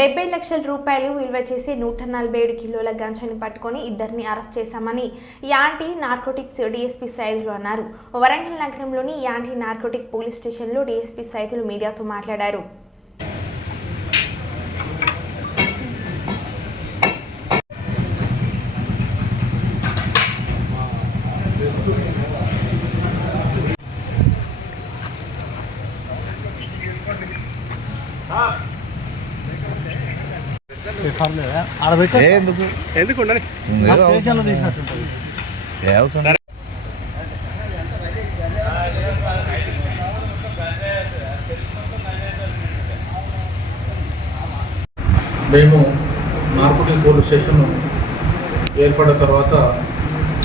70 లక్షల రూపాయలు విలువ చేసి 147 కిలోల గంజాయిని పట్టుకొని ఇద్దరిని అరెస్ట్ చేశామని యాంటీ నార్కోటిక్స్ డీఎస్పీ సైదులు అన్నారు. వరంగల్ నగరంలోని యాంటీ నార్కోటిక్ పోలీస్ స్టేషన్లో డీఎస్పీ సైదులు మీడియాతో మాట్లాడారు. మేము నార్కోటిక్ పోలీస్ స్టేషన్ ఏర్పడిన తర్వాత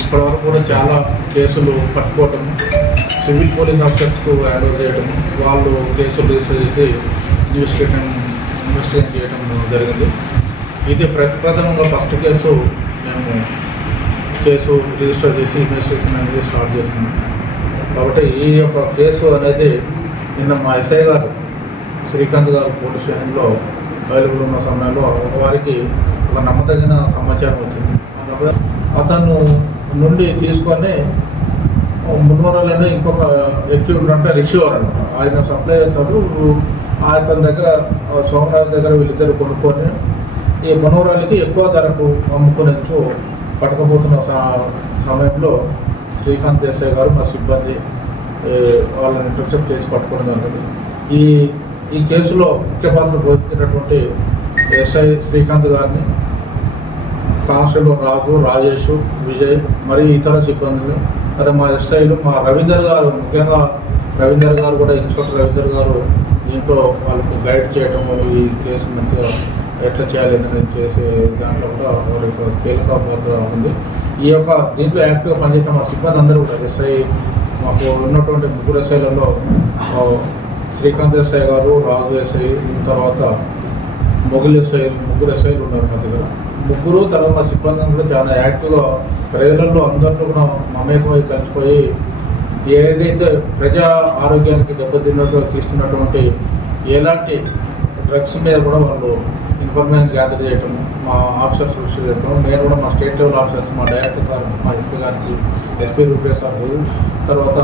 ఇప్పటివరకు కూడా చాలా కేసులు పట్టుకోవటం, సివిల్ పోలీస్ ఆఫీసర్స్కు హ్యాండ్ ఓవర్ చేయడం, వాళ్ళు కేసులు రిజిస్టర్ చేసి ఇన్వెస్టిగేట్ చేయడం జరిగింది. ఇది ప్రప్రథమంగా ఫస్ట్ కేసు మేము కేసు రిజిస్టర్ చేసి ఇన్వెస్టిగేషన్ అనేది స్టార్ట్ చేస్తున్నాం. కాబట్టి ఈ యొక్క కేసు అనేది నిన్న మా ఎస్ఐ గారు శ్రీకాంత్ గారు పోలీస్ స్టేషన్లో అవైలబుల్ ఉన్న సమయంలో వారికి ఒక నమ్మదగిన సమాచారం వచ్చింది. అతను నుండి తీసుకొని మున్నూరులోనే ఇంకొక ఎక్విప్మెంట్ అంటే రిసీవర్ అనమాట, ఆయన సప్లై చేస్తాడు. అతని దగ్గర సోమరాజు దగ్గర వీళ్ళిద్దరు కొనుక్కొని ఈ మున్నూరాలకి ఎక్కువ ధరకు అమ్ముకునేందుకు పట్టకపోతున్న సమయంలో శ్రీకాంత్ ఎస్ఐ గారు మా సిబ్బంది వాళ్ళని ఇంటర్సెప్ట్ చేసి పట్టుకోవడం జరిగింది. ఈ కేసులో ముఖ్య పాత్ర పోషించినటువంటి ఎస్ఐ శ్రీకాంత్ గారిని, కానిస్టేబుల్ రాజు, రాజేష్, విజయ్ మరియు ఇతర సిబ్బందిని, అదే మా ఎస్ఐలు, మా రవీందర్ గారు, ముఖ్యంగా రవీందర్ గారు కూడా, ఇన్స్పెక్టర్ రవీందర్ గారు దీంట్లో వాళ్ళకు గైడ్ చేయడం, ఈ కేసు మంచిగా ఎట్లా చేయాలి అనేది చేసే దాంట్లో కూడా వారి యొక్క కీలక పాత్ర ఉంది. ఈ యొక్క దీంట్లో యాక్టివ్గా పనిచేసిన మా సిబ్బంది అందరూ కూడా ఎస్ఐ, మాకు ఉన్నటువంటి ముగ్గురు ఎస్ఐలలో శ్రీకాంత్ ఎస్ఐ గారు, రాజు ఎస్ఐ, తర్వాత మొగిల్ ఎస్ఐ, ముగ్గురు ఎస్ఐలు ఉన్నారు మా దగ్గర. ముగ్గురు తర్వాత మా సిబ్బంది కూడా చాలా యాక్టివ్గా ప్రజలలో అందరిలో కూడా మమేకమై కలిసిపోయి ఏదైతే ప్రజా ఆరోగ్యానికి దెబ్బతిన్నట్టు తీస్తున్నటువంటి ఎలాంటి డ్రగ్స్ మీద కూడా వాళ్ళు ఇన్ఫర్మేషన్ గ్యాదర్ చేయటం, మా ఆఫీసర్స్ సృష్టి చేయటం, నేను కూడా మా స్టేట్ లెవెల్ ఆఫీసర్స్, మా డైరెక్టర్ సార్, మా ఎస్పీ గారికి, ఎస్పీ రూపేష్ సార్, తర్వాత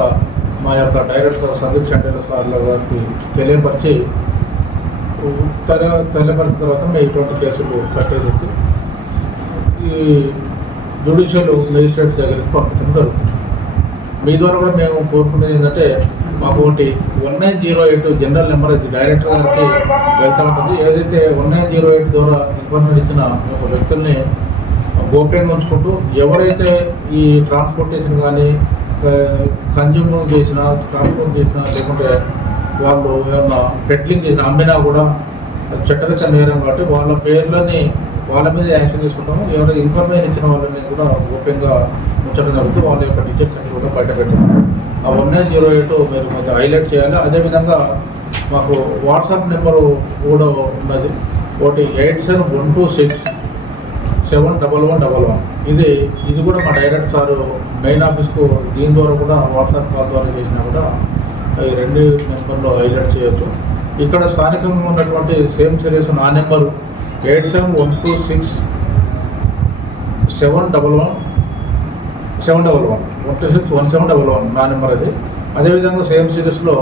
మా యొక్క డైరెక్టర్ సందీప్ చండేల సార్ల గారికి తెలియపరిచి తెలియపరిచిన తర్వాత మేము ఇటువంటి కేసులు కట్టేసేసి ఈ జ్యుడిషియల్ మెజిస్ట్రేట్ దగ్గరికి పంపించడం జరుగుతుంది. మీ ద్వారా కూడా మేము కోరుకునేది ఏంటంటే మాకు ఒకటి 1908 జనరల్ నెంబర్ అది డైరెక్టర్ గారికి వెళ్తూ ఉంటుంది. ఏదైతే 1908 ద్వారా ఇన్ఫర్మేషన్ ఇచ్చిన ఒక వ్యక్తుల్ని గోప్యంగా ఉంచుకుంటూ ఎవరైతే ఈ ట్రాన్స్పోర్టేషన్ కానీ కన్జ్యూమ్ చేసినా, ట్రాన్స్పోర్ట్ చేసినా, లేకుంటే వాళ్ళు ఏమన్నా పెట్లింగ్ చేసినా, అమ్మినా కూడా చట్టరీత్యా నేరం కాబట్టి వాళ్ళ పేర్లని వాళ్ళ మీద యాక్షన్ తీసుకుంటాము. ఎవరైతే ఇన్ఫర్మేషన్ ఇచ్చిన వాళ్ళని కూడా గోప్యంగా ఉంచడం జరుగుతుంది. వాళ్ళ యొక్క డీటెయిల్స్ అన్ని కూడా బయట పెట్టాము. ఆ 1908 మీరు కొంచెం హైలైట్ చేయాలి. అదేవిధంగా మాకు వాట్సాప్ నెంబరు కూడా ఉన్నది, ఒకటి 8712671111. ఇది కూడా మా డైరెక్టర్ సారు మెయిన్ ఆఫీస్కు దీని ద్వారా కూడా వాట్సాప్ కాల్ ద్వారా చేసినా కూడా ఈ 2 నెంబర్లో హైలైట్ చేయొచ్చు. ఇక్కడ స్థానికంగా ఉన్నటువంటి సేమ్ సిరీస్ నా నెంబరు 87126711 నా నెంబర్ అది. అదేవిధంగా సేమ్ సిరీస్లో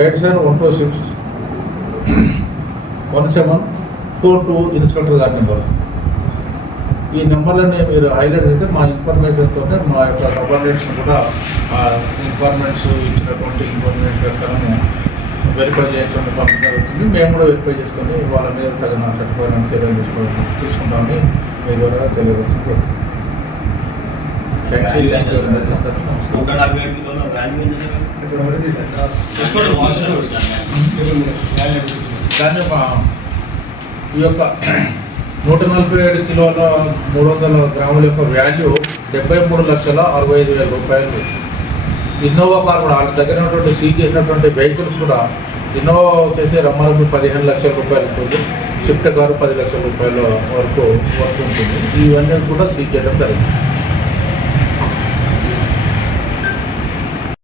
8712611742 ఇన్స్పెక్టర్ గారి నెంబర్. ఈ నెంబర్లని మీరు హైలైట్ చేస్తే మా ఇన్ఫర్మేషన్తో మా యొక్క సబార్డినేట్స్ కూడా ఇన్ఫర్మేషన్స్ ఇచ్చినటువంటి ఇన్ఫర్మేషన్ ప్రకారం వెరిఫై చేయడం జరుగుతుంది. మేము కూడా వెరిఫై చేసుకొని వాళ్ళ మీద తగిన చట్టపరమైన చర్యలు తీసుకుంటామని మీ ద్వారా తెలియజేస్తుంది. కానీ ఈ యొక్క 147 కిలోల 300 గ్రాముల యొక్క వాల్యూ 73,65,000 రూపాయలు. ఇన్నోవా కార్ కూడా వాళ్ళ దగ్గర ఉన్నటువంటి సీజ్ చేసినటువంటి వెహికల్స్ కూడా ఇన్నోవా వచ్చేసి రమ్మలకు 15 లక్షల రూపాయలు ఉంటుంది, స్విఫ్ట్ కారు 10 లక్షల రూపాయల వరకు ఉంటుంది. ఇవన్నీ కూడా సీజ్ చేయడం జరిగింది.